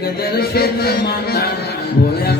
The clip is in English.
दर्शन माना बोला